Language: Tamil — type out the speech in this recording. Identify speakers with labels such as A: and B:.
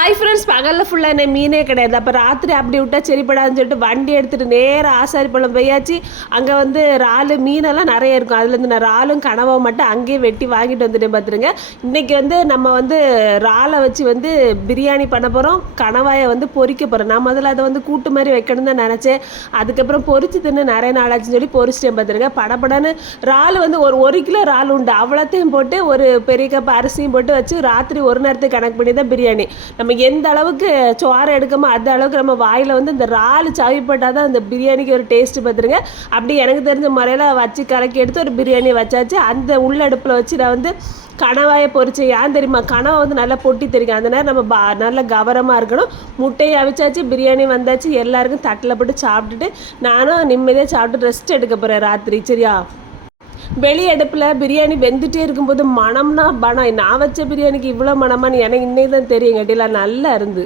A: ஹாய் ஃப்ரெண்ட்ஸ் பகலில் ஃபுல்லாக என்ன மீனே கிடையாது. அப்போ ராத்திரி அப்படி விட்டா சரிப்படாதுன்னு சொல்லிட்டு வண்டி எடுத்துகிட்டு நேராக ஆசாரிப்பள்ளம் போயாச்சு. அங்கே வந்து இறால் மீனெல்லாம் நிறைய இருக்கும். அதுலேருந்து நான் இறாலும் கனவாக மட்டும் அங்கேயே வெட்டி வாங்கிட்டு வந்துட்டேன் பார்த்துருங்க இன்றைக்கி வந்து நம்ம வந்து இறாலை வச்சு வந்து பிரியாணி பண்ண போகிறோம் கனவாயை வந்து பொறிக்க போகிறோம் நான் முதல்ல அதை வந்து கூட்டு மாதிரி வைக்கணும்னு தான் நினச்சேன். அதுக்கப்புறம் பொறிச்சு தின்னு நிறைய நாளாச்சுன்னு சொல்லி பொரிச்சிட்டேன் பார்த்துருங்க படப்படன்னு இறால் வந்து ஒரு ஒரு கிலோ இறால் உண்டு. அவ்வளோத்தையும் போட்டு ஒரு பெரிய கப் அரிசியும் போட்டு வச்சு ராத்திரி ஒரு நேரத்துக்கு கணக்கு பண்ணி தான் பிரியாணி. நம்ம எந்த அளவுக்கு சோறு எடுக்கமோ அந்த அளவுக்கு நம்ம வாயில் வந்து இந்த இறால் சவிப்பட்டால் தான் அந்த பிரியாணிக்கு ஒரு டேஸ்ட்டு பார்த்துருங்க. அப்படி எனக்கு தெரிஞ்ச முறையில் வச்சு கலக்கி எடுத்து ஒரு பிரியாணி வச்சாச்சு. அந்த உள்ளடுப்பில் வச்சு நான் வந்து கனவாயை பொறிச்சு ஏன் தெரியுமா? கனவை வந்து நல்லா பொட்டி தெரியும் அந்த நேரம் நம்ம பா நல்லா கவனமாக இருக்கணும். முட்டையை அவிச்சாச்சு பிரியாணி வந்தாச்சு. எல்லாருக்கும் தட்டில் போட்டு சாப்பிட்டுட்டு நானும் நிம்மதியாக சாப்பிட்டு ரெஸ்ட் எடுக்க போகிறேன் ராத்திரி சரியா? வெளி அடுப்பில் பிரியாணி வெந்துட்டே இருக்கும்போது மணம்னா பணம். நான் வச்ச பிரியாணிக்கு இவ்வளோ மணமான்னு எனக்கு இன்னைக்கு தான் தெரியும் கட்டிலாம் நல்லா இருந்து.